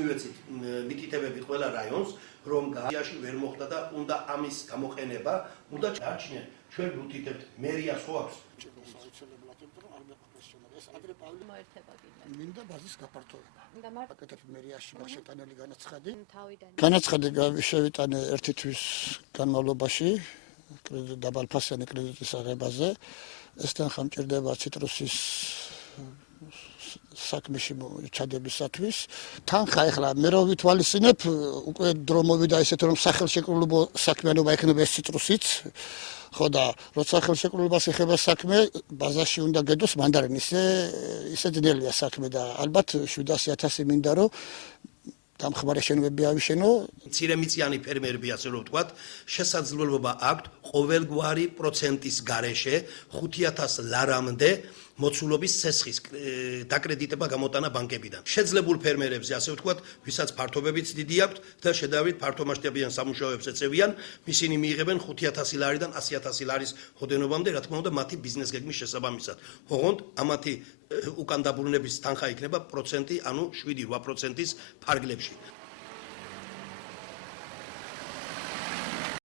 მივეცით მითითებები ყველა რაიონს, რომ გაზიაში ვერ მოხდა და უნდა ამის გამოყენება, უნდა ჩაჩნიეთ. ჩვენ ვუთითებთ მერიას ხო აქვს? მინდა ბაზის გაფართოება. აკეთებ მერიაში შეტანილი განაცხადი შევიტანე ერთი თვის განმავლობაში დაბალფასიანი კრედიტის აღებაზე. ესთან ხამჭირდება ციტრუსის საქმეში ჩადებისათვის. თანხა ეხლა მე რო ვითვალისწინებ, უკვე დრო მოვიდა ისეთ რომ სახელშეკრულებო საქმიანობა ექნება ეს ციტრუსიც. ხო და როცა ხელშეკრულებას ეხება საქმე, ბაზაში უნდა გედოს მანდარინი, ისე ძნელია საქმე და ალბათ 700.000 მინდა რომ დამხმარე შენობები ავიშენო. მცირემიწიანი ფერმერები, ასე რომ ვთქვათ, შესაძლებლობა აქვთ ყოველგვარი პროცენტის გარეშე 5,000 ლარამდე მოცულობის ცესხის დაკრედიტება გამოტანა ბანკებიდან. შეძლებულ ფერმერებზე, ასე ვთქვათ, ვისაც ფართობებიც დიდი აქვთ და შედარებით ფართომასშტაბიან სამუშაოებს ეწევიან, ისინი მიიღებენ 5,000 ლარიდან 100,000 ლარის ოდენობამდე, რა თქმა უნდა, მათი ბიზნეს გეგმის შესაბამისად. ოღონდ ამათი უკან დაბრუნების თანხა იქნება პროცენტი, ანუ 7-8%-ის ფარგლებში.